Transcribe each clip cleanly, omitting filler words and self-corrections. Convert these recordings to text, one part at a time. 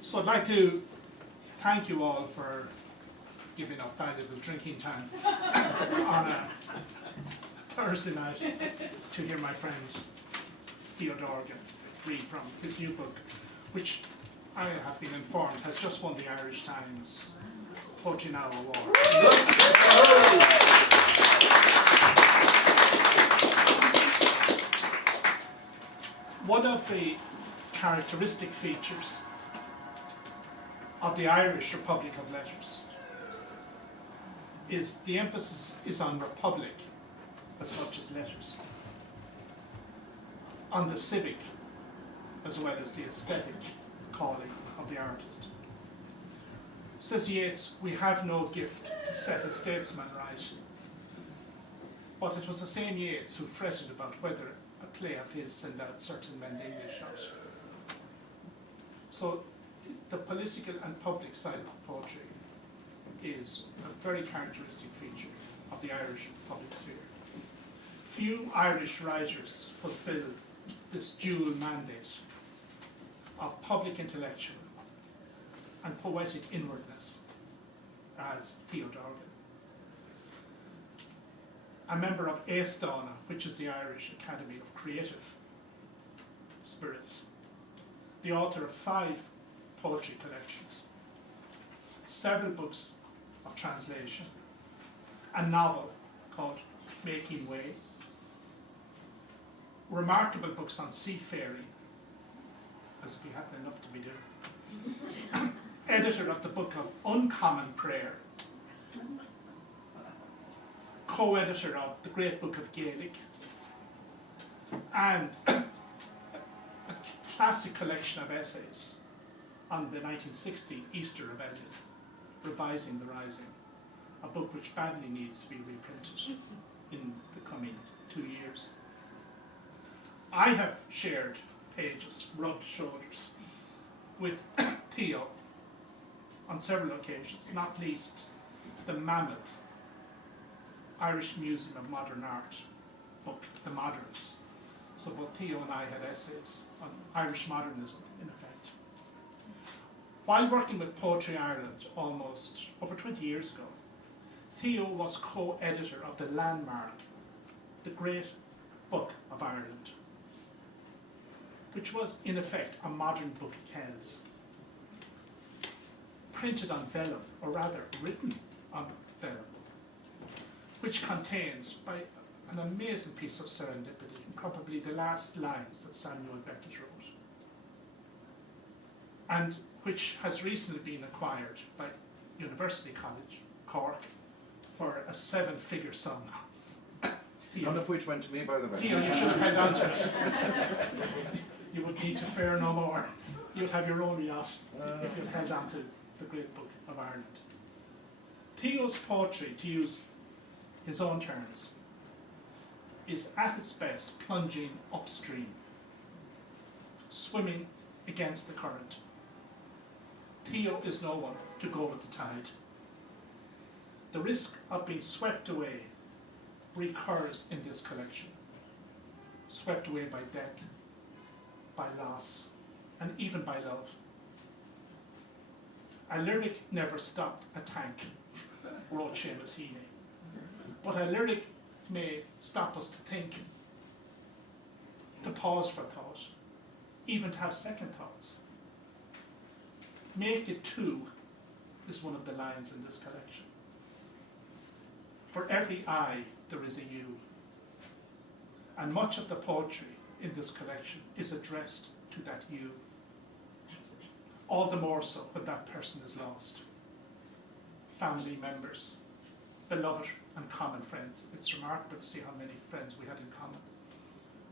So I'd like to thank you all for giving up valuable drinking time on a Thursday night to hear my friend Theo Dorgan read from his new book, which I have been informed has just won the Irish Times Poetry Now Award. One of the characteristic features of the Irish Republic of Letters is the emphasis is on republic as much as letters, on the civic as well as the aesthetic calling of the artist. Says Yeats, we have no gift to set a statesman right, but it was the same Yeats who fretted about whether a play of his sent out certain men English out. So the political and public side of poetry is a very characteristic feature of the Irish public sphere. Few Irish writers fulfill this dual mandate of public intellectual and poetic inwardness as Theo Dorgan. A member of Éastána, which is the Irish Academy of Creative Spirits, the author of 5 poetry collections, several books of translation, a novel called Making Way, remarkable books on seafaring, as if we hadn't enough to be doing, editor of the book of Uncommon Prayer, co-editor of the great book of Gaelic, and a classic collection of essays on the 1960 Easter Rebellion, Revising the Rising, a book which badly needs to be reprinted in the coming 2 years. I have shared pages, rubbed shoulders with Theo on several occasions, not least the mammoth Irish Museum of Modern Art book, The Moderns. So both Theo and I had essays on Irish modernism, in effect. While working with Poetry Ireland almost over 20 years ago, Theo was co-editor of the landmark, The Great Book of Ireland, which was in effect a modern Book of Kells, printed on vellum, or rather written on vellum, which contains, by an amazing piece of serendipity, probably the last lines that Samuel Beckett wrote, and which has recently been acquired by University College, Cork, for a 7-figure sum. Theo, none of which went to me, by the way. Theo, you should have held on to it. You would need to fare no more. You'd have your own yacht if you'd held on to the Great Book of Ireland. Theo's poetry, to use his own terms, is at its best plunging upstream, swimming against the current. Theo is no one to go with the tide. The risk of being swept away recurs in this collection. Swept away by death, by loss, and even by love. A lyric never stopped a tank, wrote Seamus Heaney. But a lyric may stop us to think, to pause for thought, even to have second thoughts. Make it two is one of the lines in this collection. For every I, there is a you. And much of the poetry in this collection is addressed to that you. All the more so when that person is lost. Family members, beloved and common friends. It's remarkable to see how many friends we had in common,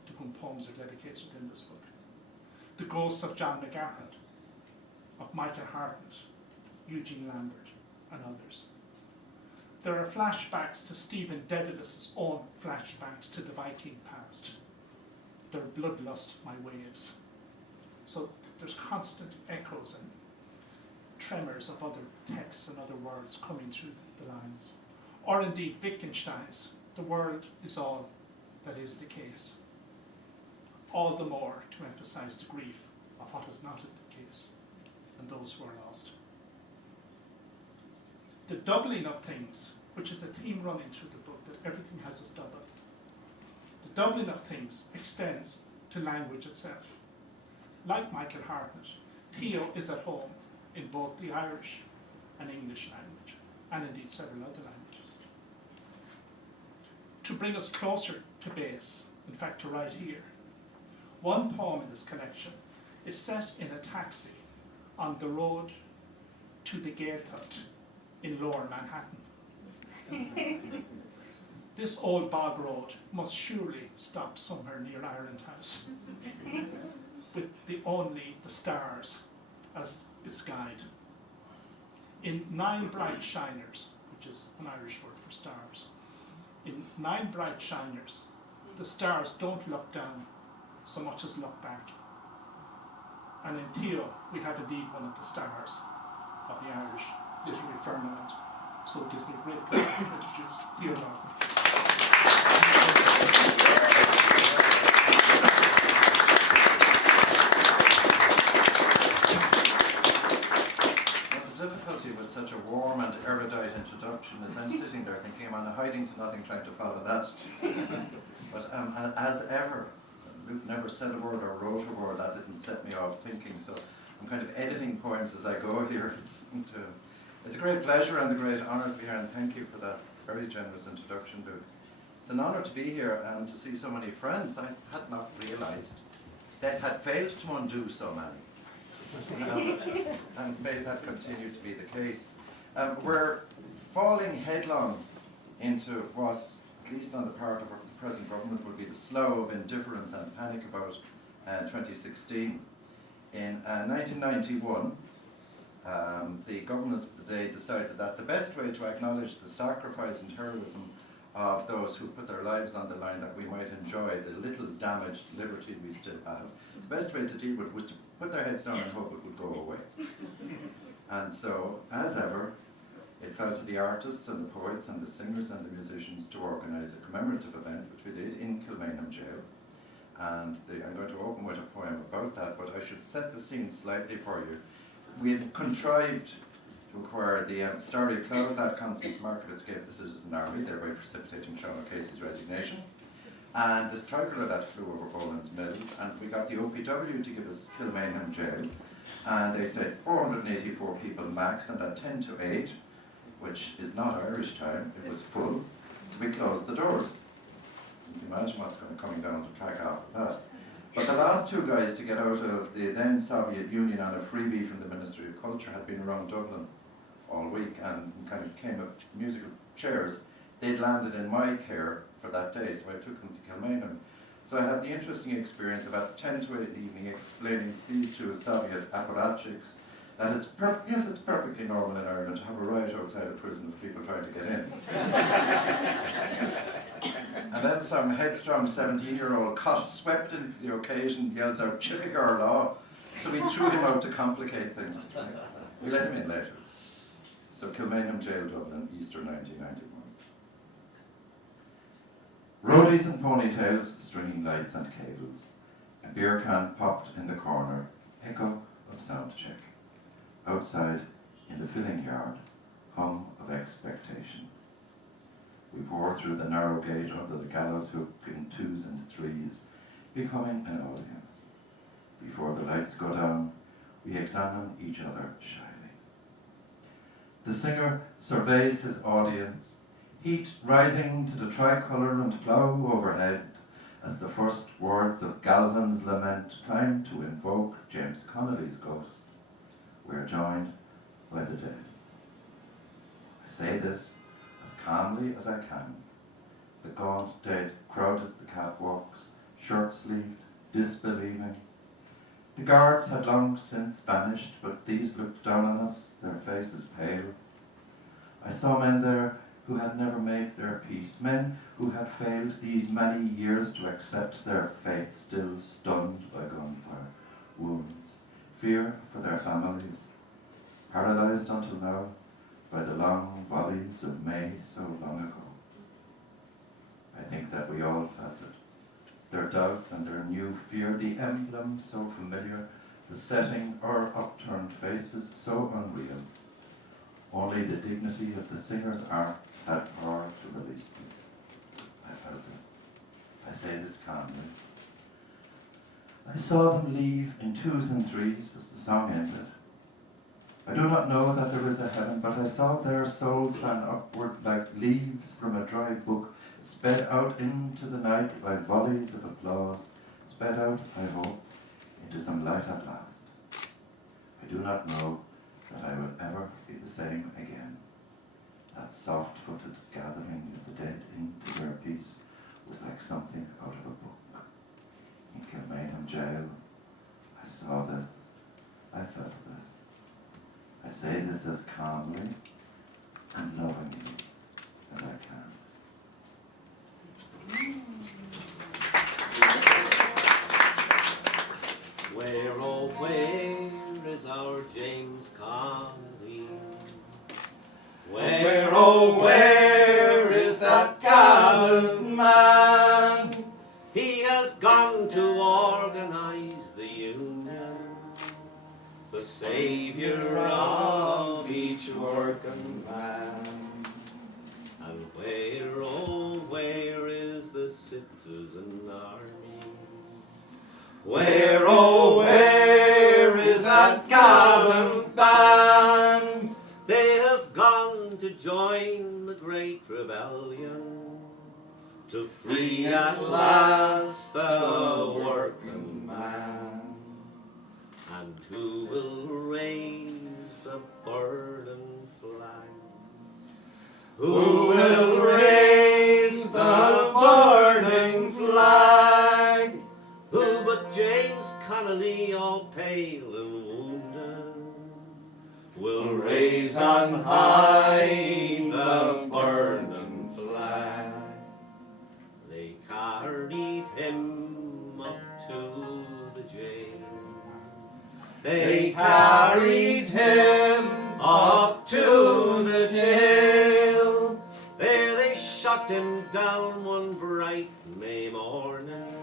to whom poems are dedicated in this book. The ghosts of John McGarrett, of Michael Hartnett, Eugene Lambert, and others. There are flashbacks to Stephen Dedalus' own flashbacks to the Viking past. Their bloodlust, my waves. So there's constant echoes and tremors of other texts and other words coming through the lines. Or indeed Wittgenstein's, the world is all that is the case. All the more to emphasize the grief of what is not the case, and those who are lost. The doubling of things, which is a theme running through the book, that everything has its double. The doubling of things extends to language itself. Like Michael Hartnett, Theo is at home in both the Irish and English language, and indeed several other languages. To bring us closer to base, in fact to right here, one poem in this collection is set in a taxi on the road to the Gaeltacht in Lower Manhattan. This old bog road must surely stop somewhere near Ireland House, with only the stars as its guide. In 9 bright shiners, which is an Irish word for stars, in 9 bright shiners, the stars don't look down so much as look back. And in Theo, we have indeed one of the stars of the Irish literary firmament. So it gives me great pleasure to introduce Theo Dorgan. The difficulty with such a warm and erudite introduction is I'm sitting there thinking I'm on a hiding to nothing trying to follow that. But as ever, Luke never said a word or wrote a word. That didn't set me off thinking, so I'm kind of editing poems as I go here. It's a great pleasure and a great honour to be here, and thank you for that very generous introduction, Luke. It's an honour to be here and to see so many friends. I had not realised that had failed to undo so many. And may that continue to be the case. We're falling headlong into what, at least on the part of the present government, would be the slough of indifference and panic about 2016. In 1991, the government of the day decided that the best way to acknowledge the sacrifice and heroism of those who put their lives on the line, that we might enjoy the little damaged liberty we still have, the best way to deal with it was to put their heads down and hope it would go away. And so, as ever, it fell to the artists and the poets and the singers and the musicians to organise a commemorative event, which we did in Kilmainham Jail. And I'm going to open with a poem about that, but I should set the scene slightly for you. We had contrived to acquire the Starry Cloud that Constance Markievicz gave the Citizen Army, thereby precipitating Sean O'Casey's resignation. And the tricolour that flew over Boland's Mills, and we got the OPW to give us Kilmainham Jail. And they said 484 people max, and at 10 to 8, which is not Irish time, it was full, so we closed the doors. You can imagine what's coming down the track after that. But the last 2 guys to get out of the then Soviet Union on a freebie from the Ministry of Culture had been around Dublin all week and kind of came of musical chairs. They'd landed in my care for that day, so I took them to Kilmainham. So I had the interesting experience of at 10 to 8 in the evening explaining to these 2 Soviet apparatchiks that it's perfectly normal in Ireland to have a riot outside a prison of people trying to get in. And then some headstrong 17-year-old swept into the occasion, yells out, "Chivig our law." So we threw him out to complicate things. We let him in later. So Kilmainham Jail, Dublin, Easter 1991. Roadies and ponytails, stringing lights and cables. A beer can popped in the corner, echo of sound check. Outside, in the filling yard, hum of expectation. We pour through the narrow gate under the gallows hook in 2s and 3s, becoming an audience. Before the lights go down, we examine each other shyly. The singer surveys his audience, heat rising to the tricolour and plough overhead, as the first words of Galvin's lament climb to invoke James Connolly's ghost. We are joined by the dead. I say this as calmly as I can. The gaunt dead crowded the catwalks, shirt-sleeved, disbelieving. The guards had long since vanished, but these looked down on us, their faces pale. I saw men there who had never made their peace, men who had failed these many years to accept their fate, still stunned by gunfire, wounds, fear for their families, paralysed until now by the long volleys of May so long ago. I think that we all felt it. Their doubt and their new fear, the emblem so familiar the setting, our upturned faces so unreal. Only the dignity of the singer's art had power to release them. I felt it. I say this calmly. I saw them leave in twos and threes as the song ended. I do not know that there is a heaven, but I saw their souls fan upward like leaves from a dry book, sped out into the night by volleys of applause, sped out, I hope, into some light at last. I do not know that I will ever be the same again. That soft-footed gathering of the dead into their peace was like something out of a book. In Kilmainham jail, I saw this, I felt this. I say this as calmly and lovingly as I can. Where, oh, where is our James Connolly? Where, oh, where is that gallant man? He has gone to organize the Union, the saviour of each working man. And where, oh, where is the citizen army? Where, oh, where is that gallant band? They have gone to join the great rebellion, to free at last the working man. And who will raise the burden flag? Who will raise the burning flag? Who but James Connolly, all pale and wounded, will Raise on high the burning flag. They carried him up to the jail. They carried him up to the jail. There they shot him down one bright May morning,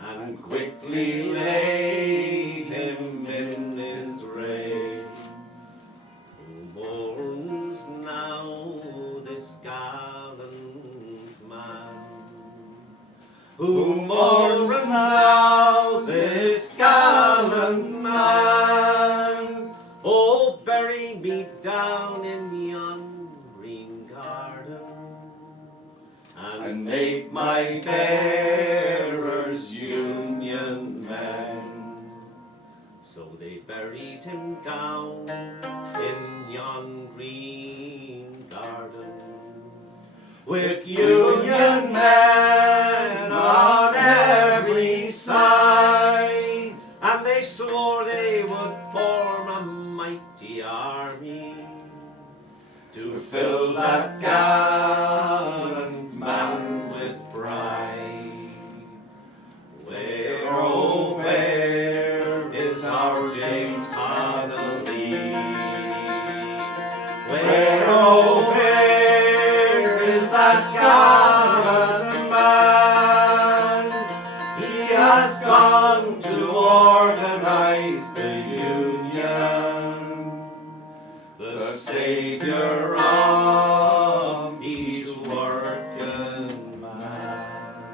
And quickly laid him in his grave. Who mourns now this gallant man? Who mourns now this gallant man? Oh, bury me down in yon green garden, And make my bearers Union men. So they buried him down in yon green garden, With Union men on every side. and they swore they would form a mighty army To fill that gallant man with pride. Where, oh, where is our James Connolly? Where, oh, where is that gallant man? He has gone to organize the Union, the saviour of each working man.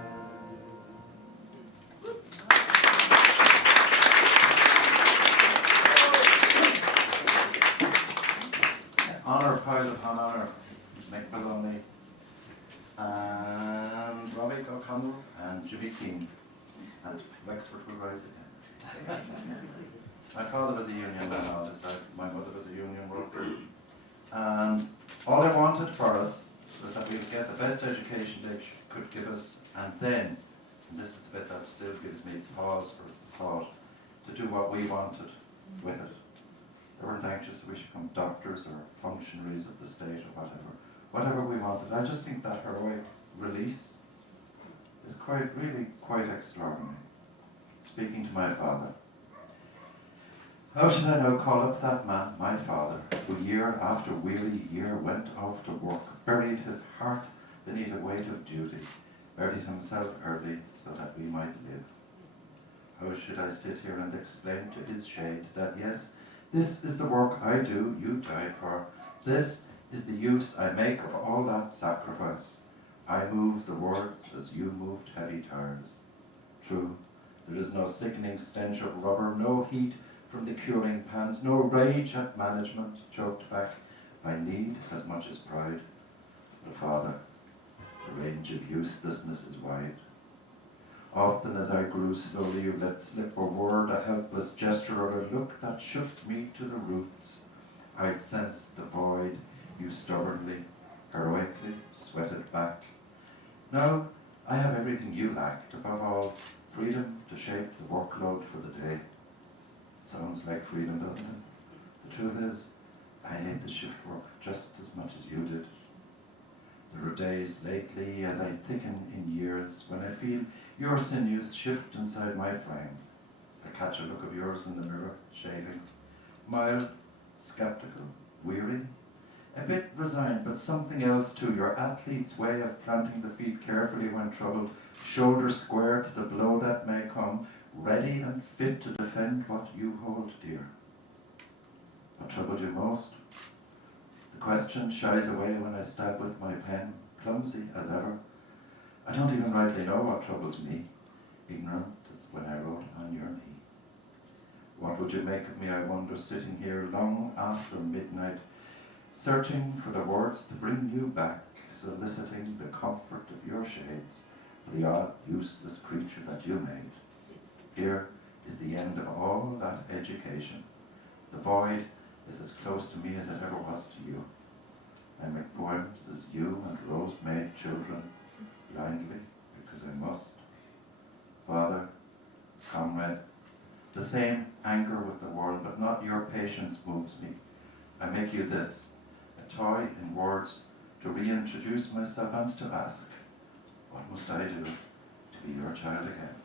Honour piled upon honour. Mick Maloney and Robbie O'Connell and Jimmy Keane and Wexford will rise again. My father was a union man all his life. My mother was a union worker. And all they wanted for us was that we would get the best education they could give us, and then, and this is the bit that still gives me pause for thought, to do what we wanted with it. They weren't anxious that we should become doctors or functionaries of the state or whatever we wanted. I just think that heroic release is really quite extraordinary. Speaking to my father, how should I now call up that man, my father, who year after weary year went off to work, buried his heart beneath a weight of duty, buried himself early so that we might live? How should I sit here and explain to his shade that yes, this is the work I do, you died for. This is the use I make of all that sacrifice. I move the words as you moved heavy tires. True, there is no sickening stench of rubber, no heat from the curing pans, no rage at management choked back by need as much as pride. But Father, the range of uselessness is wide. Often as I grew slowly, you let slip a word, a helpless gesture, or a look that shook me to the roots. I'd sensed the void you stubbornly, heroically sweated back. Now I have everything you lacked, above all, freedom to shape the workload for the day. Sounds like freedom, doesn't it? The truth is, I hate the shift work just as much as you did. There are days lately, as I thicken in years, when I feel your sinews shift inside my frame. I catch a look of yours in the mirror, shaving. Mild, skeptical, weary, a bit resigned, but something else too. Your athlete's way of planting the feet carefully when troubled, shoulders square to the blow that may come, ready and fit to defend what you hold dear. What troubled you most? The question shies away when I stab with my pen, clumsy as ever. I don't even rightly know what troubles me, ignorant as when I wrote on your knee. What would you make of me, I wonder, sitting here long after midnight, searching for the words to bring you back, soliciting the comfort of your shades for the odd, useless creature that you made. Here is the end of all that education. The void is as close to me as it ever was to you. I make poems as you and Rose made children, blindly, because I must. Father, comrade, the same anger with the world, but not your patience moves me. I make you this, a toy in words to reintroduce myself and to ask, what must I do to be your child again?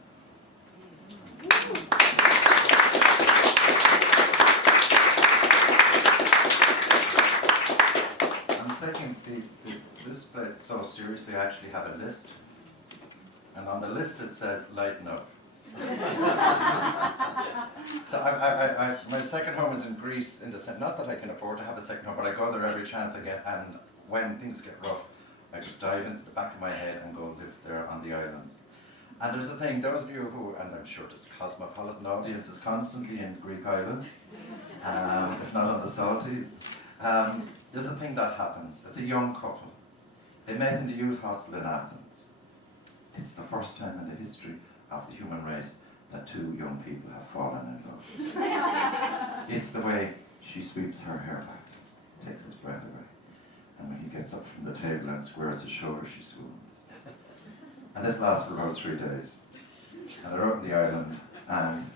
I'm taking this bit so seriously, I actually have a list. And on the list it says, lighten up. So my second home is in Greece, in the sense, not that I can afford to have a second home, but I go there every chance I get, and when things get rough, I just dive into the back of my head and go live there on the islands. And there's a thing, those of you who, and I'm sure this cosmopolitan audience is constantly in Greek islands, if not on the Salties, there's a thing that happens. It's a young couple. They met in the youth hostel in Athens. It's the first time in the history of the human race that two young people have fallen in love. It's the way she sweeps her hair back, takes his breath away, and when he gets up from the table and squares his shoulder, she swoons. And this lasts for about 3 days. And they're out on the island, and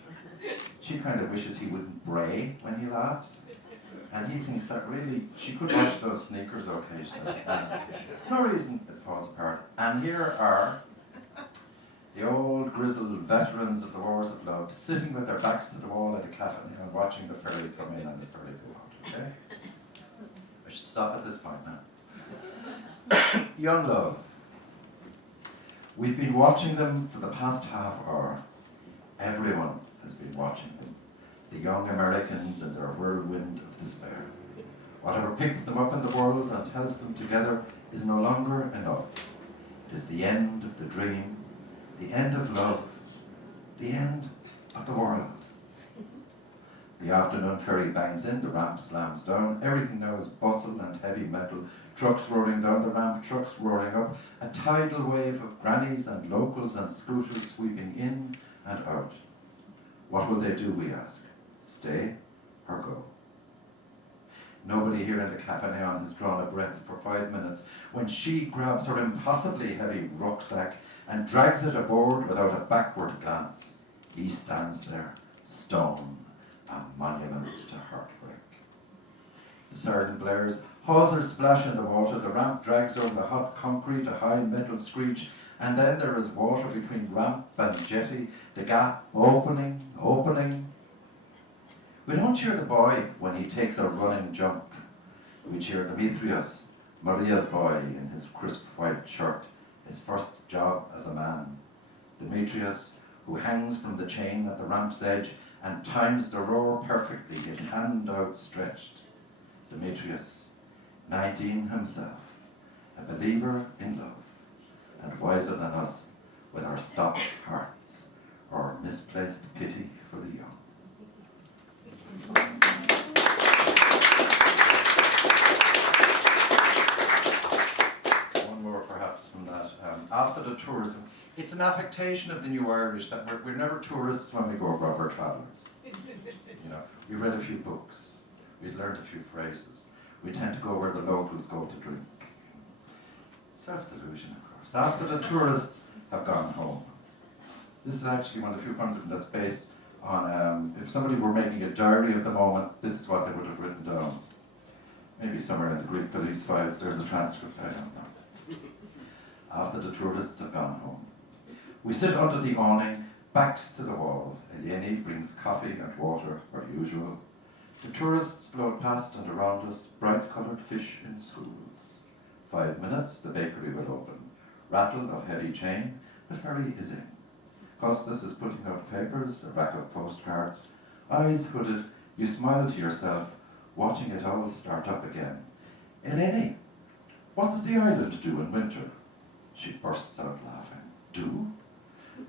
she kind of wishes he wouldn't bray when he laughs. And he thinks that really, she could wash those sneakers occasionally. No reason it falls apart. And here are the old grizzled veterans of the wars of love, sitting with their backs to the wall at a cafe and watching the ferry come in and the ferry go out, okay? I should stop at this point now. Young love. We've been watching them for the past half hour. Everyone has been watching them. The young Americans in their whirlwind of despair. Whatever picked them up in the world and held them together is no longer enough. It is the end of the dream, the end of love, the end of the world. The afternoon ferry bangs in, the ramp slams down. Everything now is bustle and heavy metal. Trucks rolling down the ramp, trucks roaring up. A tidal wave of grannies and locals and scooters sweeping in and out. What will they do, we ask? Stay or go? Nobody here in the Cafe Neon has drawn a breath for 5 minutes when she grabs her impossibly heavy rucksack and drags it aboard without a backward glance. He stands there, stone, a monument to heartbreak. The siren blares, hawsers splash in the water, the ramp drags over the hot concrete, a high metal screech, and then there is water between ramp and jetty, the gap opening. We don't cheer the boy when he takes a running jump. We cheer Demetrius, Maria's boy, in his crisp white shirt, his first job as a man. Demetrius, who hangs from the chain at the ramp's edge and times the roar perfectly, his hand outstretched. Demetrius, 19 himself, a believer in love, and wiser than us with our stopped hearts, or misplaced pity for the young. One more perhaps from that. After the tourism, it's an affectation of the New Irish that we're never tourists when we go abroad, we're travellers. You know, we've read a few books, we've learned a few phrases, we tend to go where the locals go to drink. Self-delusion, of course. After the tourists have gone home. This is actually one of the few poems that's based on, if somebody were making a diary of the moment, this is what they would have written down. Maybe somewhere in the Greek police files there's a transcript, I don't know. After the tourists have gone home. We sit under the awning, backs to the wall. Eleni brings coffee and water, per usual. The tourists float past and around us, bright-coloured fish in schools. 5 minutes, the bakery will open. Rattle of heavy chain, the ferry is in. Costas is putting out papers, a rack of postcards. Eyes hooded, you smile to yourself, watching it all start up again. Eleni, what does the island do in winter? She bursts out laughing. Do?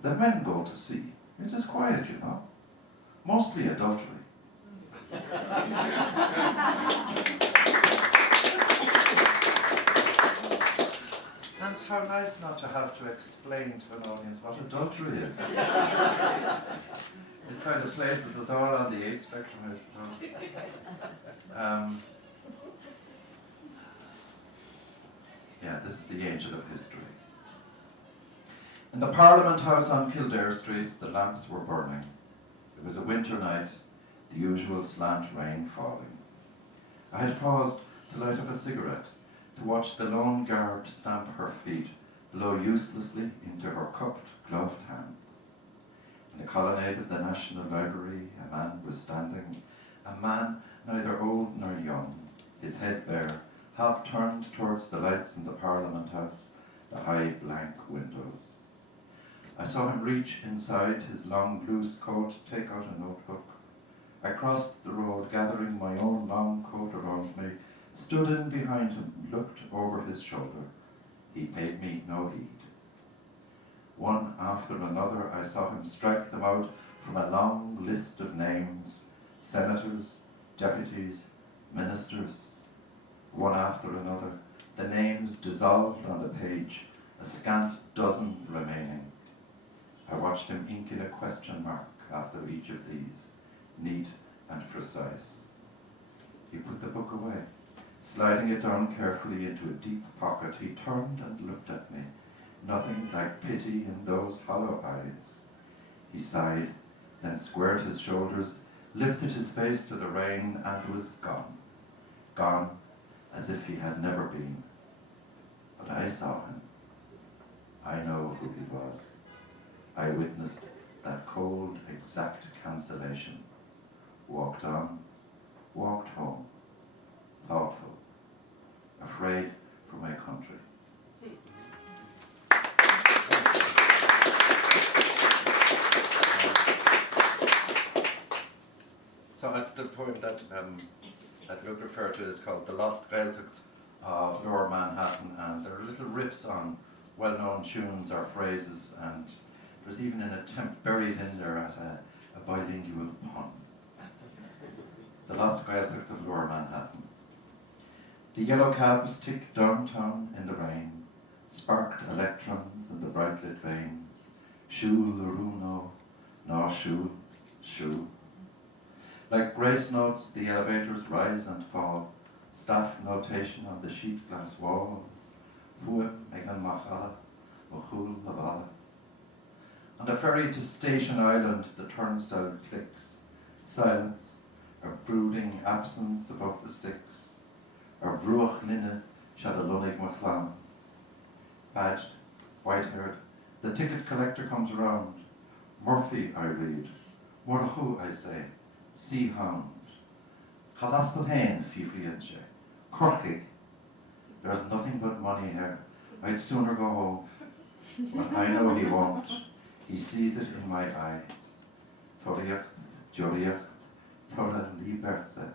The men go to sea. It is quiet, you know. Mostly adultery. And how nice not to have to explain to an audience what adultery is. It kind of places us all on the age spectrum, I suppose. Yeah, this is the angel of history. In the Parliament House on Kildare Street, the lamps were burning. It was a winter night, the usual slant rain falling. I had paused to light up a cigarette, to watch the lone guard stamp her feet, blow uselessly into her cupped, gloved hands. In the colonnade of the National Library, a man was standing, a man neither old nor young, his head bare, half turned towards the lights in the Parliament House, the high blank windows. I saw him reach inside his long loose coat, take out a notebook. I crossed the road, gathering my own long coat around me, stood in behind him, looked over his shoulder. He paid me no heed. One after another, I saw him strike them out from a long list of names, senators, deputies, ministers. One after another, the names dissolved on the page, a scant dozen remaining. I watched him ink in a question mark after each of these, neat and precise. He put the book away. Sliding it down carefully into a deep pocket, he turned and looked at me, nothing like pity in those hollow eyes. He sighed, then squared his shoulders, lifted his face to the rain, and was gone. Gone as if he had never been. But I saw him. I know who he was. I witnessed that cold, exact cancellation. Walked on, walked home, thoughtful, afraid for my country. So the poem that Luke referred to is called The Lost Gaeltacht of Lower Manhattan, and there are little riffs on well-known tunes or phrases, and there's even an attempt buried in there at a bilingual pun. The Lost Gaeltacht of Lower Manhattan. The yellow cabs tick downtown in the rain, sparked electrons in the bright lit veins. Shul Runo, no shul, shul. Like grace notes, the elevators rise and fall, staff notation on the sheet glass walls. Fuim megan machala, machul lavala. On the ferry to Station Island, the turnstile clicks. Silence, a brooding absence above the sticks. A ruach linne shadalunig machlam. Badged, white-haired, the ticket collector comes around. Murphy, I read. Morchu, I say. Sea hound. Chadastal hain, fifrienche. Corchig. There's nothing but money here. I'd sooner go home. But I know he won't. He sees it in my eyes. Toriach, Joriach, Tora Liberthe.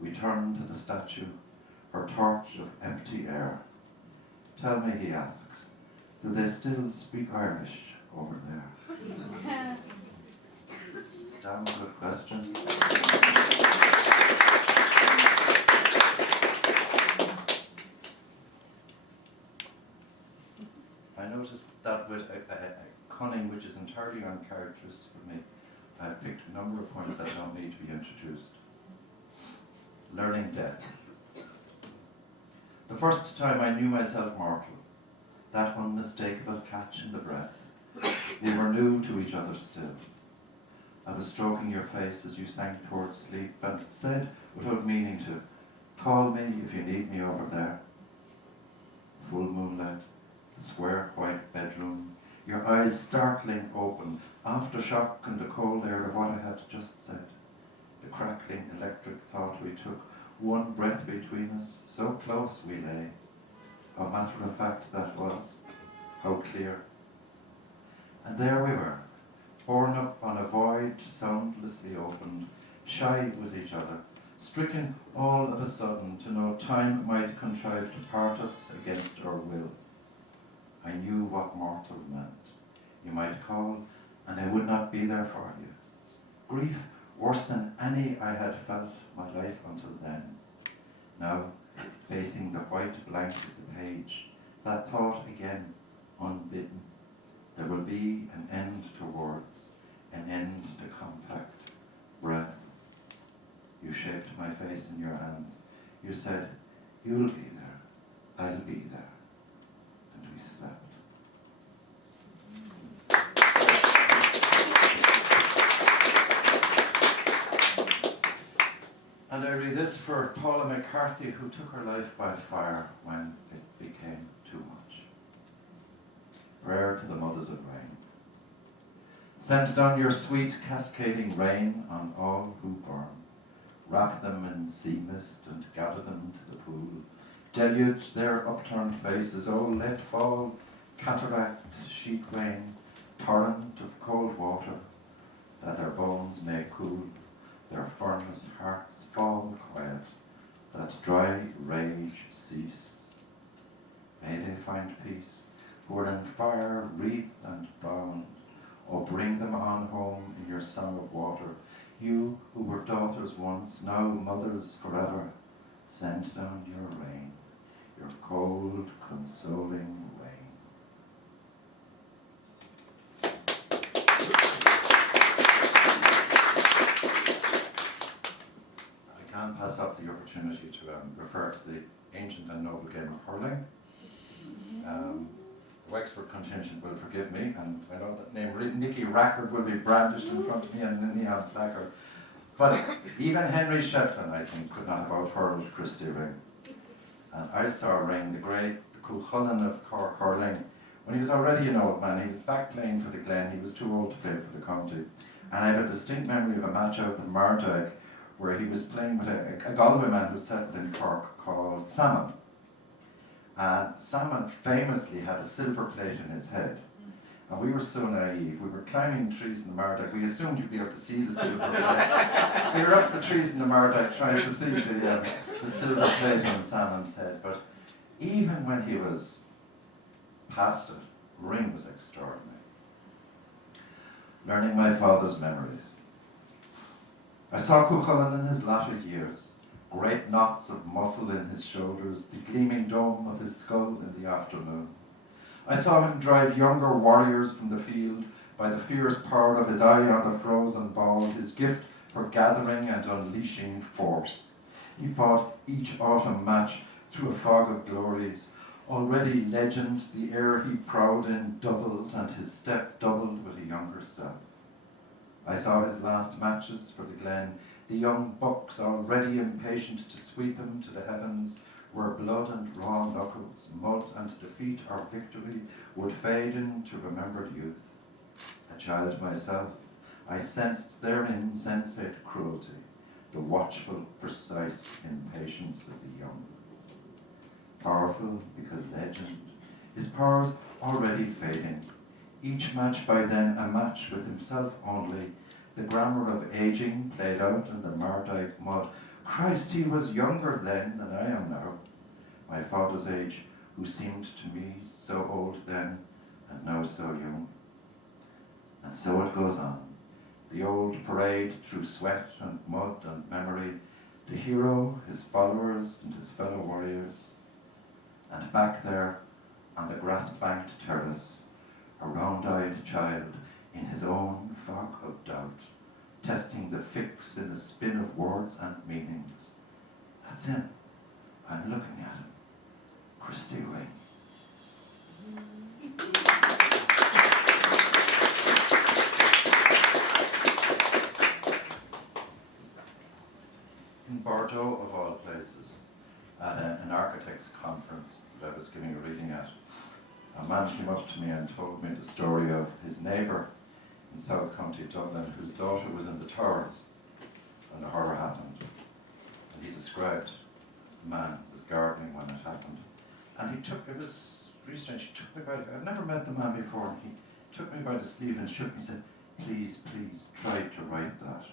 We turn to the statue, her torch of empty air. Tell me, he asks, do they still speak Irish over there? Damn good question. I noticed that with a cunning which is entirely uncharacteristic of me, I've picked a number of points that don't need to be introduced. Learning death. The first time I knew myself mortal, that unmistakable catch in the breath, we were new to each other still. I was stroking your face as you sank towards sleep and said, without meaning to, call me if you need me over there. Full moonlight, the square white bedroom, your eyes startling open, aftershock and the cold air of what I had just said. The crackling electric thought we took, one breath between us, so close we lay. How matter of fact that was, how clear. And there we were, borne up on a void soundlessly opened, shy with each other, stricken all of a sudden to know time might contrive to part us against our will. I knew what mortal meant. You might call, and I would not be there for you. Grief worse than any I had felt my life until then. Now, facing the white blank of the page, that thought again, unbidden. There will be an end to words, an end to compact breath. You shaped my face in your hands. You said, you'll be there, I'll be there. And we slept. And I read this for Paula McCarthy, who took her life by fire when it became too much. Prayer to the mothers of rain. Send down your sweet cascading rain on all who burn. Wrap them in sea mist and gather them to the pool. Deluge their upturned faces, oh let fall cataract, sheet rain, torrent of cold water, that their bones may cool, their furnace hearts fall quiet, that dry rage cease. May they find peace, who are in fire wreathed and bound, or bring them on home in your song of water. You who were daughters once, now mothers forever, send down your rain, your cold, consoling rain. I can't pass up the opportunity to refer to the ancient and noble game of hurling. The Wexford contingent will forgive me, and I know that name Nicky Rackard will be brandished in front of me and in the neon placard. But even Henry Shefflin, I think, could not have out-hurled Christy Ring. And I saw Ring, the Cuchulainn of Cork hurling, when he was already an old man. He was back playing for the Glen. He was too old to play for the county. And I have a distinct memory of a match out in Mardyke where he was playing with a Galway man who settled in Cork called Salmon. And Salmon famously had a silver plate in his head. And we were so naive. We were climbing trees in the Mardyke. We assumed you'd be able to see the silver plate. We were up the trees in the Mardyke trying to see the silver plate on Salmon's head. But even when he was past it, Ring was extraordinary. Learning my father's memories. I saw Cuchulainn in his latter years. Great knots of muscle in his shoulders, the gleaming dome of his skull in the afternoon. I saw him drive younger warriors from the field by the fierce power of his eye on the frozen ball, his gift for gathering and unleashing force. He fought each autumn match through a fog of glories. Already legend, the air he prowled in doubled, and his step doubled with a younger self. I saw his last matches for the Glen, the young bucks already impatient to sweep him to the heavens, where blood and raw knuckles, mud and defeat or victory would fade into remembered youth. A child myself, I sensed their insensate cruelty, the watchful, precise impatience of the young. Powerful because legend, his powers already fading, each match by then a match with himself only, the grammar of aging played out in the Mardyke mud. Christ, he was younger then than I am now, my father's age, who seemed to me so old then, and now so young. And so it goes on, the old parade through sweat and mud and memory, the hero, his followers and his fellow warriors, and back there on the grass-banked terrace, a round-eyed child in his own fog of doubt, testing the fix in a spin of words and meanings. That's him. I'm looking at him. Christy Ring. In Bordeaux, of all places, at an architect's conference that I was giving a reading at, a man came up to me and told me the story of his neighbour in South County Dublin, whose daughter was in the towers when the horror happened. And he described a man who was gardening when it happened. And it was really strange, he took me by, I'd never met the man before, and he took me by the sleeve and shook me and said, please, please, try to write that.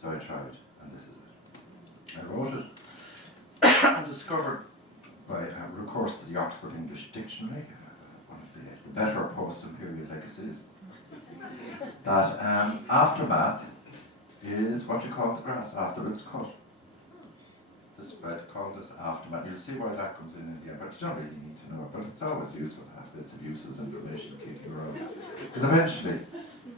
So I tried, and this is it. I wrote it and discovered by recourse to the Oxford English Dictionary, one of the better post-imperial legacies, that aftermath is what you call the grass after it's cut. This I'd call this aftermath. You'll see why that comes in the end, but you don't really need to know it, but it's always useful to have bits of useless information kicking around. Because eventually,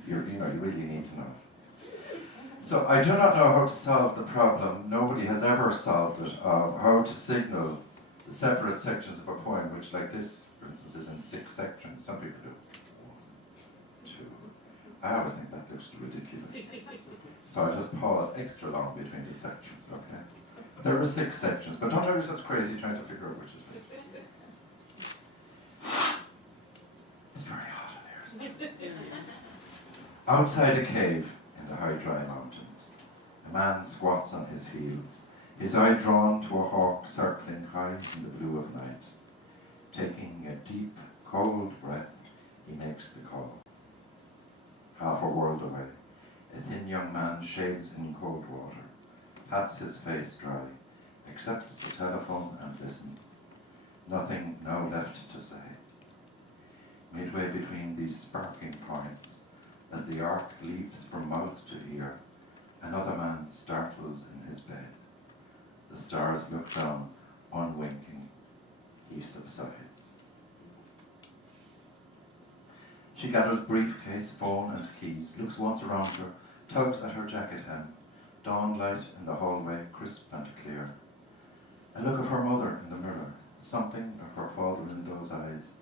you really need to know it. So I do not know how to solve the problem, nobody has ever solved it, of how to signal the separate sections of a poem, which like this, for instance, is in 6 sections. Some people do 1, 2. I always think that looks ridiculous. So I just pause extra long between the sections, okay? There are 6 sections, but don't drive yourselves crazy trying to figure out which is which. It's very hot in here, isn't it? Outside a cave in the high dry mountains, a man squats on his heels, his eye drawn to a hawk circling high in the blue of night. Taking a deep, cold breath, he makes the call. Half a world away, a thin young man shades in cold water, pats his face dry, accepts the telephone and listens. Nothing now left to say. Midway between these sparking points, as the arc leaps from mouth to ear, another man startles in his bed. The stars look down, unwinking. He subsides. She gathers briefcase, phone and keys, looks once around her, tugs at her jacket hem. Dawn light in the hallway, crisp and clear. A look of her mother in the mirror, something of her father in those eyes,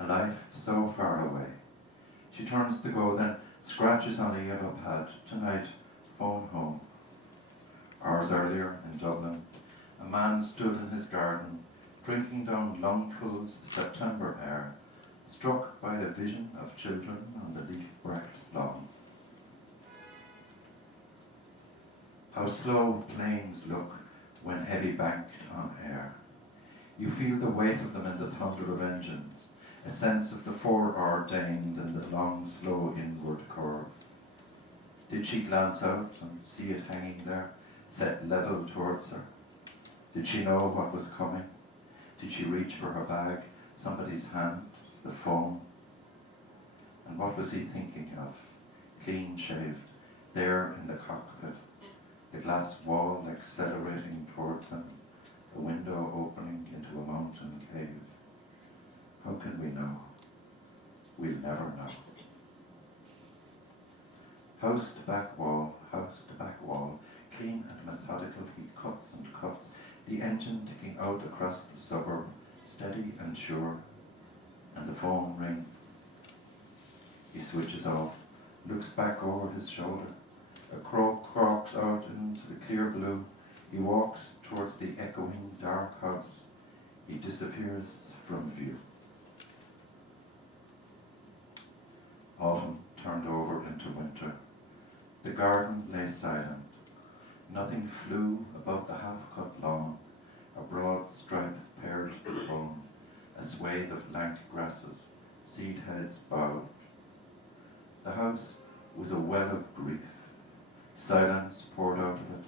a life so far away. She turns to go, then scratches on a yellow pad. Tonight, phone home. Hours earlier, in Dublin, a man stood in his garden, drinking down lungfuls of September air, struck by a vision of children on the leaf-wrecked lawn. How slow planes look when heavy banked on air. You feel the weight of them in the thunder of engines, a sense of the foreordained in the long, slow inward curve. Did she glance out and see it hanging there, set level towards her? Did she know what was coming? Did she reach for her bag, somebody's hand, the phone? And what was he thinking of? Clean shaved, there in the cockpit, the glass wall accelerating towards him, a window opening into a mountain cave. How can we know? We'll never know. House to back wall, clean and methodical, he cuts and cuts, the engine ticking out across the suburb, steady and sure, and the phone rings. He switches off, looks back over his shoulder. A crow croaks out into the clear blue. He walks towards the echoing dark house. He disappears from view. Autumn turned over into winter. The garden lay silent. Nothing flew above the half-cut lawn, a broad stripe paired with bone, a swathe of lank grasses seed heads bowed. The house was a well of grief. Silence poured out of it,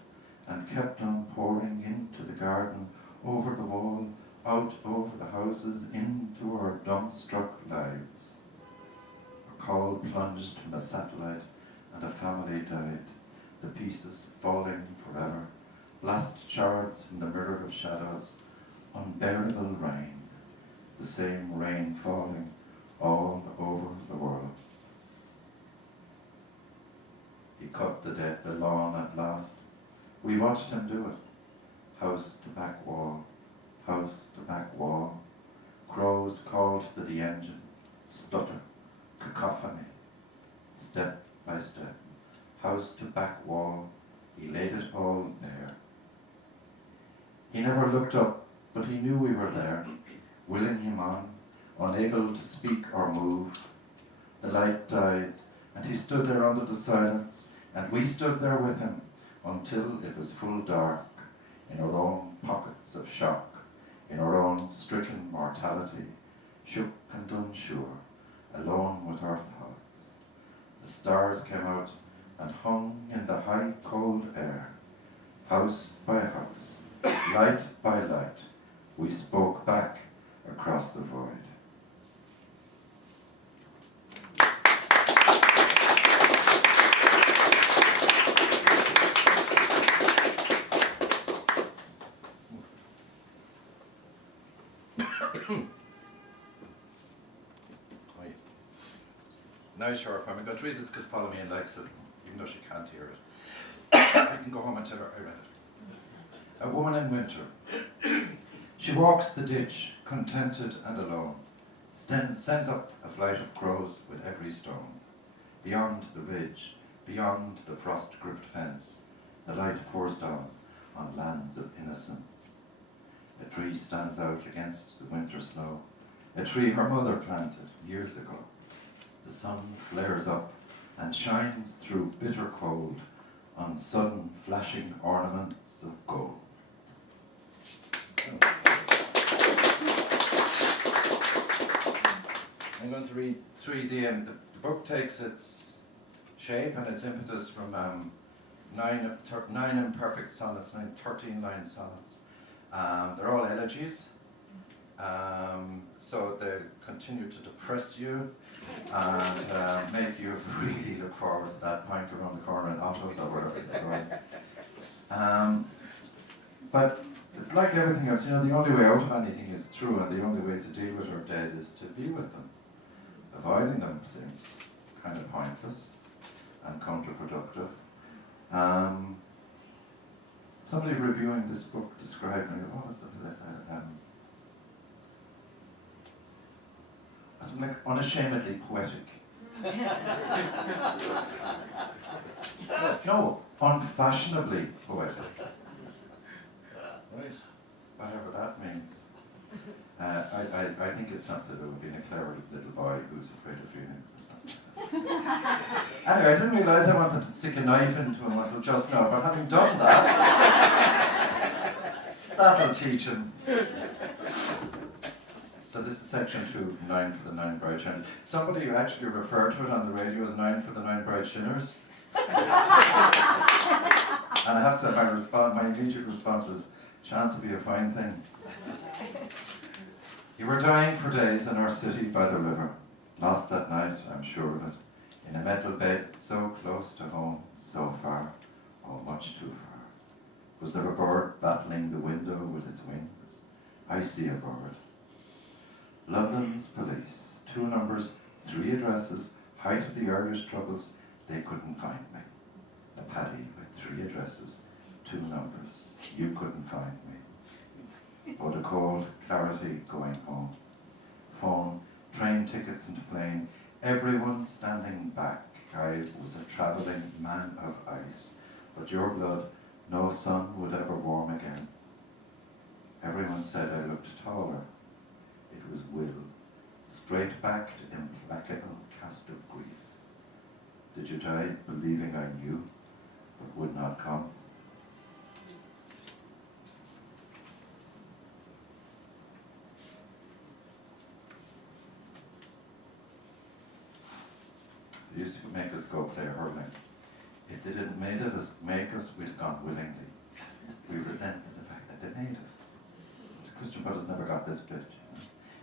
and kept on pouring into the garden, over the wall, out over the houses, into our dumbstruck lives. A call plunged from a satellite, and a family died, the pieces falling forever, blast shards from the mirror of shadows, unbearable rain, the same rain falling all over the world. He cut the lawn at last. We watched him do it. House to back wall, house to back wall. Crows called to the engine, stutter, cacophony, step by step. House to back wall, he laid it all bare. He never looked up, but he knew we were there, willing him on, unable to speak or move. The light died, and he stood there under the silence, and we stood there with him until it was full dark, in our own pockets of shock, in our own stricken mortality, shook and unsure, alone with our thoughts. The stars came out and hung in the high cold air, house by house, light by light, we spoke back across the void. Now, sure, I'm going to read this because Pauline likes it, even though she can't hear it. I can go home and tell her I read it. A woman in winter. She walks the ditch, contented and alone, sends up a flight of crows with every stone. Beyond the ridge, beyond the frost-gripped fence, the light pours down on lands of innocence. A tree stands out against the winter snow, a tree her mother planted years ago. The sun flares up and shines through bitter cold on sudden flashing ornaments of gold. I'm going to read 3D. The book takes its shape and its impetus from 9 imperfect sonnets, 13-line sonnets. They're all elegies. So they continue to depress you and make you really look forward to that point around the corner in autos or wherever they're going. But it's like everything else, you know, the only way out of anything is through, and the only way to deal with our dead is to be with them. Avoiding them seems kind of pointless and counterproductive. Somebody reviewing this book described me, what was this? Something like unashamedly poetic. No, unfashionably poetic. Right, whatever that means. I think it's something to do with being a clever little boy who's afraid of feelings or something. Anyway, I didn't realise I wanted to stick a knife into him until just now, but having done that, that'll teach him. So this is section 2 of 9 for the 9 Bride Shinners. Somebody actually referred to it on the radio as 9 for the 9 Bride Shinners. And I have to say my immediate response was, chance will be a fine thing. You were dying for days in our city by the river, lost that night, I'm sure of it, in a metal bed so close to home, so far, oh much too far. Was there a bird battling the window with its wings? I see a bird. London's police, 2 numbers, 3 addresses, height of the earliest troubles, they couldn't find me. A paddy with 3 addresses, 2 numbers, you couldn't find me. But a cold clarity going home. Phone, train tickets into plane, everyone standing back. I was a travelling man of ice, but your blood, no sun would ever warm again. Everyone said I looked taller. It was will, straight-backed, implacable cast of grief. Did you die believing I knew, but would not come? make us go play hurling. If they didn't make us, we'd have gone willingly. We resented the fact that they made us. The Christian brothers never got this bit. You know?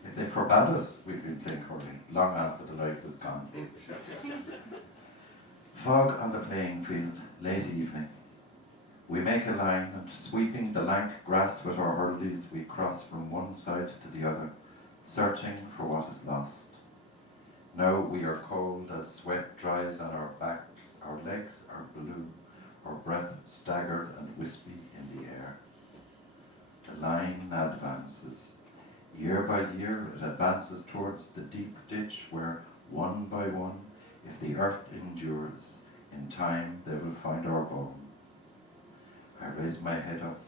If they forbade us, we'd been playing hurling long after the light was gone. Fog on the playing field, late evening. We make a line, and sweeping the lank grass with our hurleys, we cross from one side to the other, searching for what is lost. Now we are cold as sweat dries on our backs, our legs are blue, our breath staggered and wispy in the air. The line advances. Year by year it advances towards the deep ditch where, one by one, if the earth endures, in time they will find our bones. I raise my head up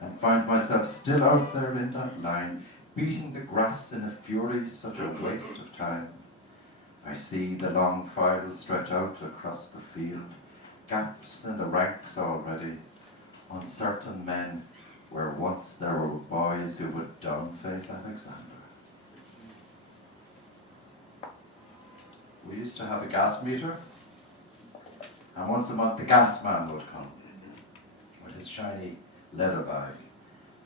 and find myself still out there in that line, beating the grass in a fury, such a waste of time. I see the long file stretch out across the field, gaps in the ranks already, uncertain men where once there were boys who would downface Alexander. We used to have a gas meter, and once a month the gas man would come with his shiny leather bag.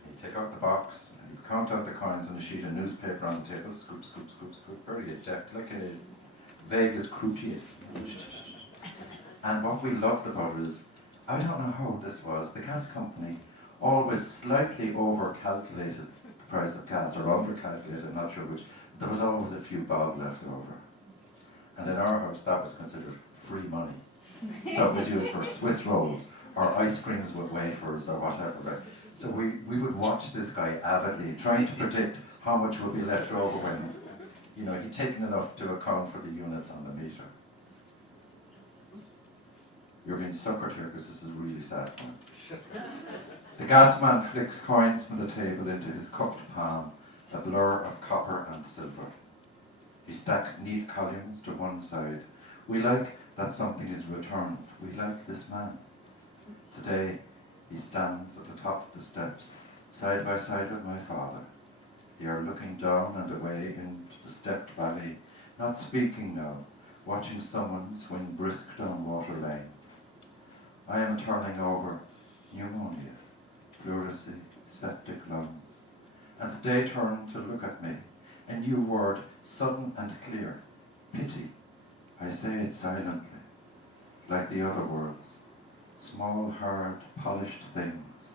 He'd take out the box and he'd count out the coins on a sheet of newspaper on the table, scoop, scoop, scoop, scoop, very adept, like a Vegas croupier. And what we loved about it is, I don't know how this was, the gas company always slightly over-calculated the price of gas, or under-calculated, I'm not sure which. There was always a few bob left over. And in our house, that was considered free money. So it was used for Swiss rolls, or ice creams with wafers, or whatever. Right? So we would watch this guy avidly, trying to predict how much would be left over when, you know, he'd taken enough to account for the units on the meter. You're being suckered here because this is a really sad one. The gas man flicks coins from the table into his cupped palm, a blur of copper and silver. He stacks neat columns to one side. We like that something is returned. We like this man. Today, he stands at the top of the steps, side by side with my father. They are looking down and away into the stepped valley, not speaking now, watching someone swing brisk down Water Lane. I am turning over pneumonia, pleurisy, septic lungs, and they turn to look at me. A new word, sudden and clear, pity. I say it silently, like the other words, small, hard, polished things.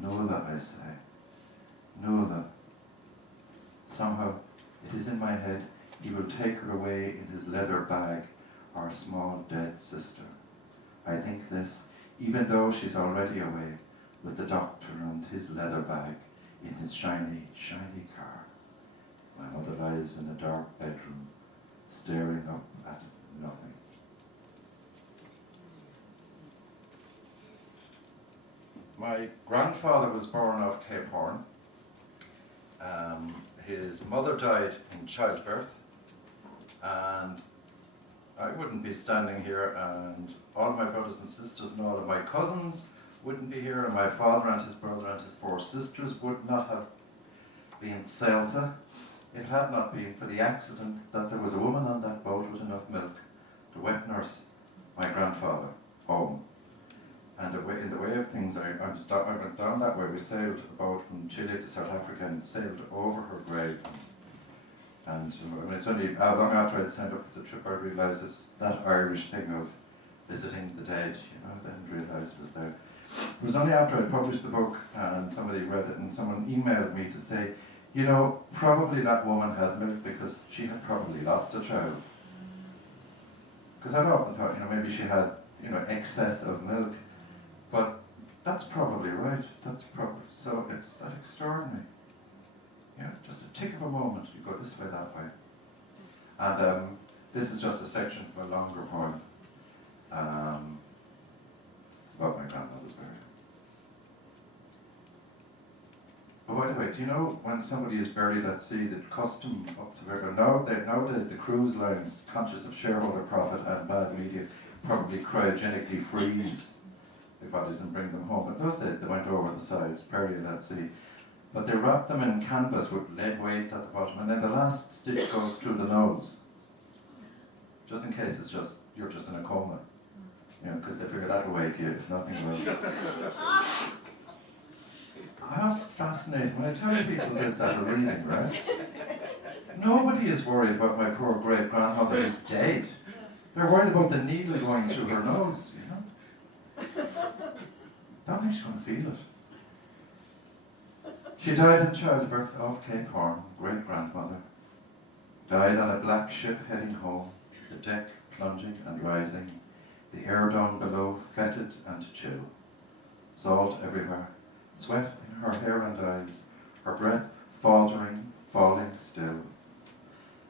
Nuala, I say, Nuala. Somehow, it is in my head, he will take her away in his leather bag, our small dead sister. I think this, even though she's already away, with the doctor and his leather bag in his shiny, shiny car. My mother lies in a dark bedroom, staring up at nothing. My grandfather was born off Cape Horn. His mother died in childbirth, and I wouldn't be standing here, and all my brothers and sisters and all of my cousins wouldn't be here, and my father and his brother and his 4 sisters would not have been Celta if it had not been for the accident that there was a woman on that boat with enough milk to wet nurse my grandfather home. And in the way of things, I went down that way. We sailed a boat from Chile to South Africa and sailed over her grave. And it's only long after I'd signed up for the trip I realised it's that Irish thing of visiting the dead, you know, then realised it was there. It was only after I'd published the book and somebody read it and someone emailed me to say, you know, probably that woman had milk because she had probably lost a child. Because I'd often thought, you know, maybe she had, you know, excess of milk. But that's probably right. That's probably, so it's that extraordinary. Yeah, just a tick of a moment, you go this way, that way. And this is just a section from a longer poem about my grandmother's burial. But by the way, do you know when somebody is buried at sea, the custom up to the river, nowadays the cruise lines, conscious of shareholder profit and bad media, probably cryogenically freeze the bodies and bring them home. In those days they went over the side, buried at sea. But they wrap them in canvas with lead weights at the bottom, and then the last stitch goes through the nose. just in case you're just in a coma. You know, because they figure that'll wake you if nothing will. I'm fascinated when I tell people this at a reading, right? Nobody is worried about my poor great-grandmother who's dead. They're worried about the needle going through her nose, you know? Don't think she's going to feel it. She died in childbirth off Cape Horn, great-grandmother. Died on a black ship heading home, the deck plunging and rising, the air down below fetid and chill. Salt everywhere, sweat in her hair and eyes, her breath faltering, falling still.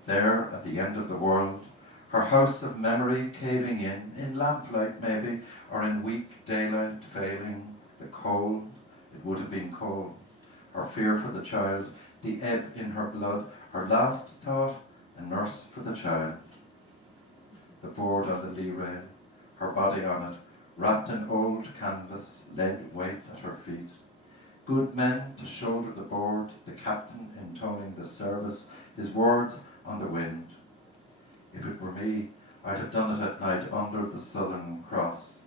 There, at the end of the world, her house of memory caving in lamplight maybe, or in weak daylight failing, the cold, it would have been cold, her fear for the child, the ebb in her blood, her last thought, a nurse for the child. The board on the lee rail, her body on it, wrapped in old canvas, lead weights at her feet. Good men to shoulder the board, the captain intoning the service, his words on the wind. If it were me, I'd have done it at night under the Southern Cross.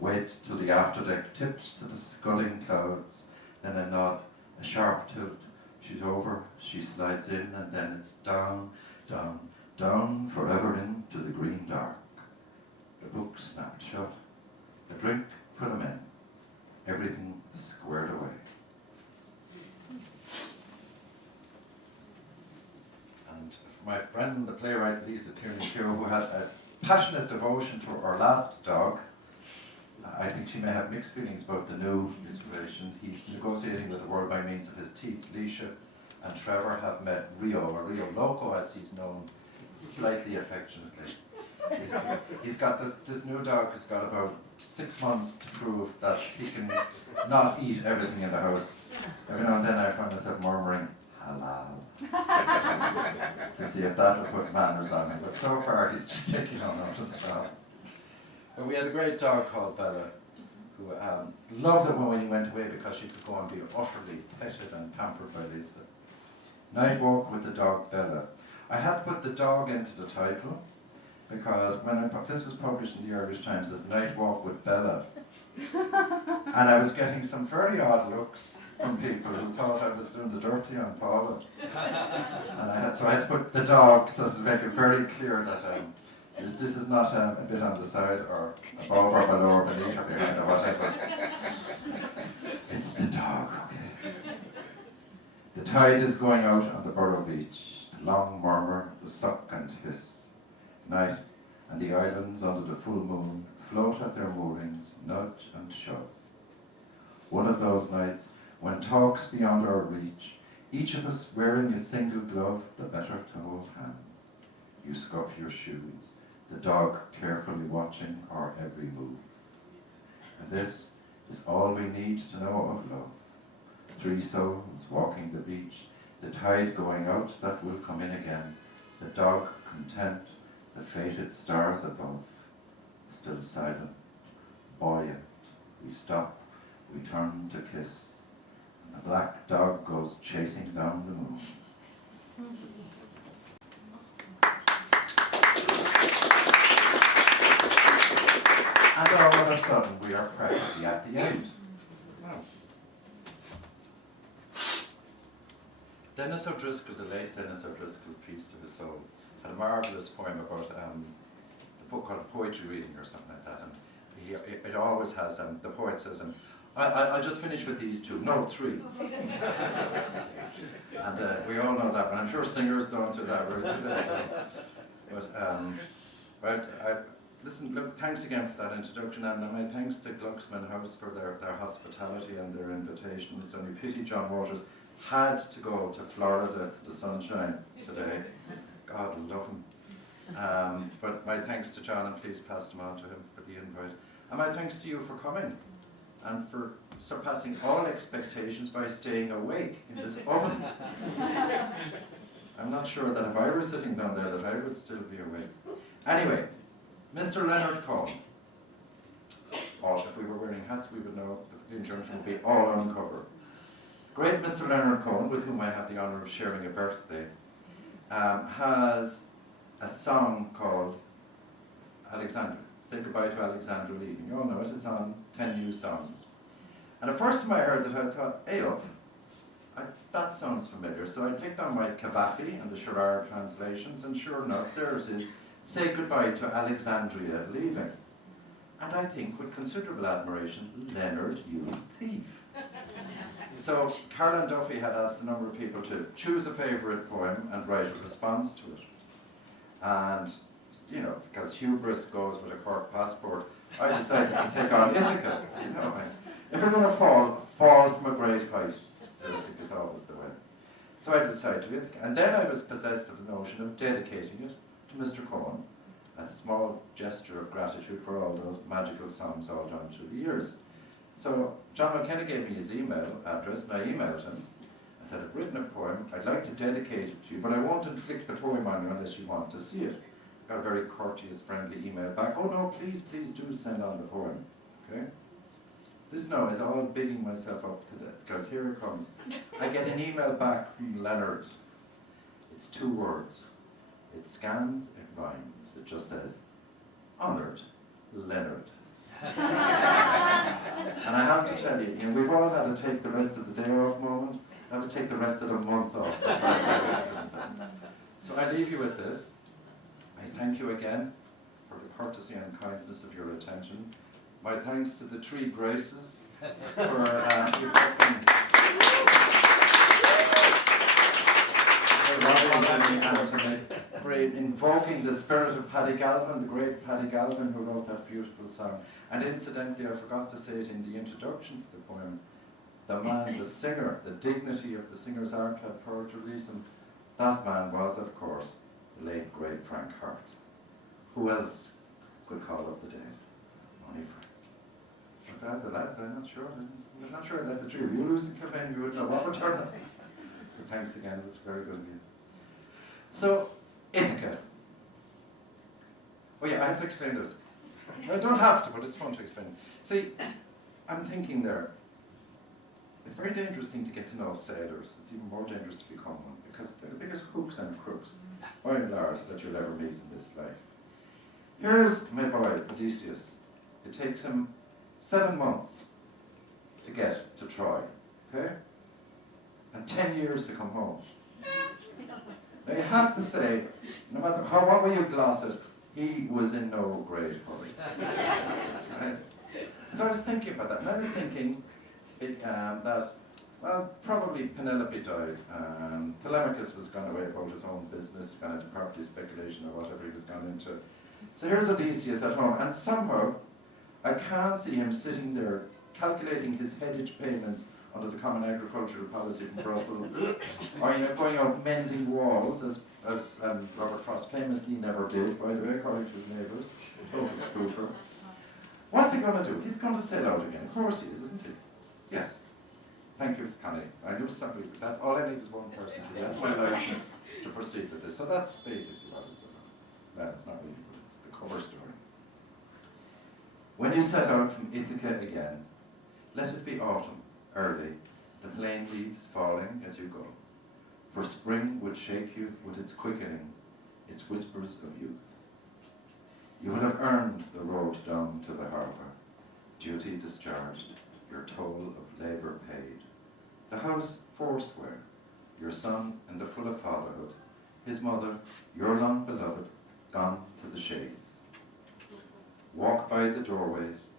Wait till the afterdeck tips to the scudding clouds, then a nod, a sharp tilt. She's over, she slides in, and then it's down, down, down, forever into the green dark. The book snapped shut, a drink for the men, everything squared away. And for my friend, the playwright Lisa Tierney, who had a passionate devotion to her last dog, I think she may have mixed feelings about the new iteration. He's negotiating with the world by means of his teeth. Leisha and Trevor have met Rio, or Rio Loco as he's known slightly affectionately. He's got this new dog has got about 6 months to prove that he can not eat everything in the house. Every now and then I find myself murmuring, halal, to see if that will put manners on him. But so far he's just taking no notice at all. But we had a great dog called Bella, who loved it when he went away because she could go and be utterly petted and pampered by Lisa. Night Walk with the Dog Bella. I had to put the dog into the title because when this was published in the Irish Times as Night Walk with Bella, and I was getting some very odd looks from people who thought I was doing the dirty on Paula. And I had to put the dog so as to make it very clear that this is not a bit on the side or above or below or beneath or behind or whatever. It's the dog, okay. The tide is going out on the Borough Beach. The long murmur, the suck and hiss. Night and the islands under the full moon float at their moorings, nudge and shove. One of those nights when talk's beyond our reach, each of us wearing a single glove, the better to hold hands. You scuff your shoes, the dog carefully watching our every move. And this is all we need to know of love. 3 souls walking the beach, the tide going out that will come in again, the dog content, the fated stars above, still silent, buoyant. We stop, we turn to kiss, and the black dog goes chasing down the moon. And all of a sudden we are practically at the end. Wow. Dennis O'Driscoll, the late Dennis O'Driscoll, peace to his soul, had a marvellous poem about a book called Poetry Reading or something like that. And it always has, the poet says, I'll just finish with these 2, no 3. And we all know that, but I'm sure singers don't do that really. But listen, look, thanks again for that introduction, and my thanks to Glucksman House for their hospitality and their invitation. It's only pity John Waters had to go to Florida to the sunshine today. God love him. But my thanks to John, and please pass them on to him for the invite. And my thanks to you for coming and for surpassing all expectations by staying awake in this oven. I'm not sure that if I were sitting down there that I would still be awake. Anyway, Mr. Leonard Cohen. If we were wearing hats, we would know the injunction would be all uncovered. Great Mr. Leonard Cohen, with whom I have the honour of sharing a birthday, has a song called Alexandra. Say goodbye to Alexandra leaving. You all know it, it's on 10 New Songs. And the first time I heard that, I thought, hey up, that sounds familiar. So I picked on my Cavafy and the Sherard translations, and sure enough, there it is. Say goodbye to Alexandria leaving. And I think, with considerable admiration, Leonard, you thief. So Caroline Duffy had asked a number of people to choose a favourite poem and write a response to it. And, you know, because hubris goes with a Cork passport, I decided to take on Ithaca. You know, if you're going to fall from a great height. I think is always the way. So I decided to Ithaca. And then I was possessed of the notion of dedicating it to Mr. Cohen as a small gesture of gratitude for all those magical songs all down through the years. So John McKenna gave me his email address, and I emailed him. I said, I've written a poem, I'd like to dedicate it to you, but I won't inflict the poem on you unless you want to see it. Got a very courteous, friendly email back. Oh no, please do send on the poem. Okay? This now is all bigging myself up to that, because here it comes. I get an email back from Leonard. It's 2 words. It scans, it rhymes. It just says, honoured Leonard. And I have to tell you, we've all had to take the rest of the day off moment. I was take the rest of the month off. As far as I was concerned. So I leave you with this. I thank you again for the courtesy and kindness of your attention. My thanks to the 3 Graces for for invoking the spirit of Paddy Galvin, the great Paddy Galvin, who wrote that beautiful song. And incidentally, I forgot to say it in the introduction to the poem, the man, the singer, the dignity of the singer's art had power to reason. That man was, of course, the late great Frank Hart. Who else could call up the dead? Only Frank. But the lads, I'm not sure I'd let the 3 of you lose the campaign, you would know what would turn up. But thanks again, it was very good of you. So, Ithaca. Oh yeah, I have to explain this. I don't have to, but it's fun to explain. See, I'm thinking there, it's very dangerous thing to get to know sailors. It's even more dangerous to become one, because they're the biggest hooks and crooks, by and large, that you'll ever meet in this life. Here's my boy, Odysseus. It takes him 7 months to get to Troy, okay? And 10 years to come home. Now you have to say, no matter what way you gloss it, he was in no great hurry. Right? So I was thinking about that, and I was thinking that, well, probably Penelope died, and Telemachus was gone away about his own business, gone into property speculation or whatever he was gone into. So here's Odysseus at home, and somehow I can't see him sitting there calculating his headage payments under the Common Agricultural Policy from Brussels, or going out mending walls, as Robert Frost famously never did, by the way, according to his neighbours. Total spoofer. What's he going to do? He's going to sail out again. Of course he is, isn't he? Yes. Thank you, Connie. I knew somebody. That's all I need is one person to do. That's my license to proceed with this. So that's basically what it's about. Well, it's not really, but it's the cover story. When you set out from Ithaca again, let it be autumn, early, the plain leaves falling as you go. For spring would shake you with its quickening, its whispers of youth. You will have earned the road down to the harbour, duty discharged, your toll of labour paid. The house foursquare, your son in the full of fatherhood, his mother, your long beloved, gone to the shades. Walk by the doorways,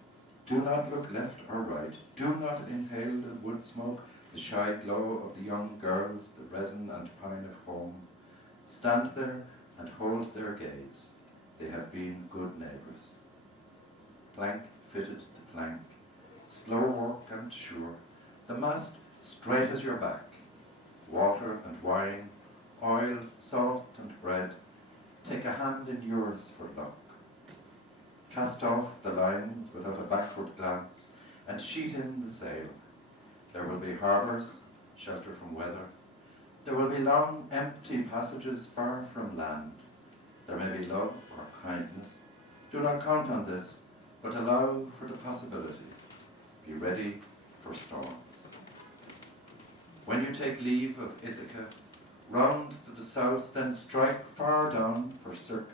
do not look left or right, do not inhale the wood smoke, the shy glow of the young girls, the resin and pine of home. Stand there and hold their gaze, they have been good neighbours. Plank fitted to plank, slow work and sure, the mast straight as your back, water and wine, oil, salt and bread, take a hand in yours for luck. Cast off the lines without a backward glance, and sheet in the sail. There will be harbours, shelter from weather. There will be long, empty passages far from land. There may be love or kindness. Do not count on this, but allow for the possibility. Be ready for storms. When you take leave of Ithaca, round to the south, then strike far down for Circe,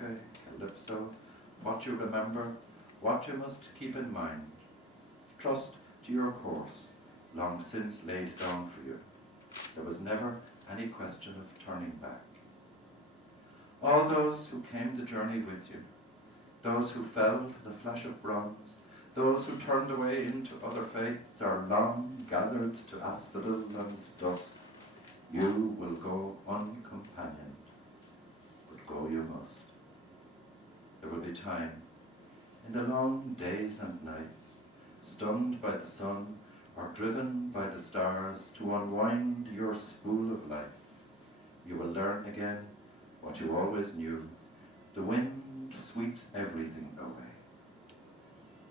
Calypso, what you remember, what you must keep in mind. Trust to your course, long since laid down for you. There was never any question of turning back. All those who came the journey with you, those who fell to the flash of bronze, those who turned away into other faiths, are long gathered to asphodel and dust. You will go uncompanioned, but go you must. There will be time, in the long days and nights, stunned by the sun or driven by the stars, to unwind your spool of life. You will learn again what you always knew. The wind sweeps everything away.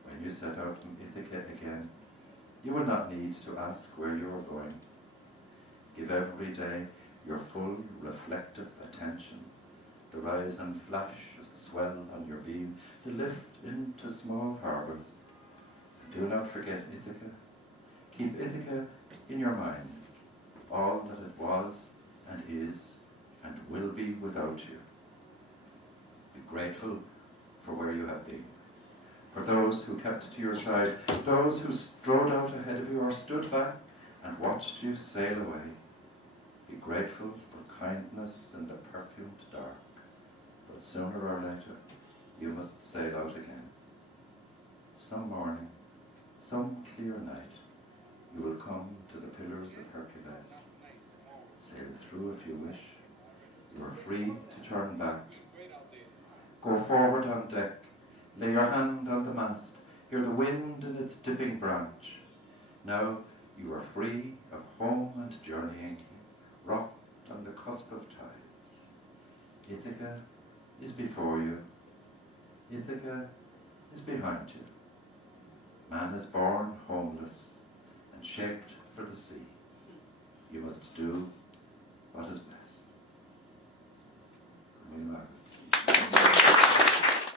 When you set out from Ithaca again, you will not need to ask where you are going. Give every day your full reflective attention, the rise and flash of the swell on your beam, the lift into small harbours. Do not forget Ithaca. Keep Ithaca in your mind, all that it was and is and will be without you. Be grateful for where you have been, for those who kept to your side, those who strode out ahead of you or stood back and watched you sail away. Be grateful for kindness in the perfumed dark, but sooner or later you must sail out again. Some morning, some clear night, you will come to the Pillars of Hercules. Sail through if you wish. You are free to turn back. Go forward on deck. Lay your hand on the mast. Hear the wind in its dipping branch. Now you are free of home and journeying, rocked on the cusp of tides. Ithaca is before you. Ithaca is behind you. Man is born homeless and shaped for the sea. You must do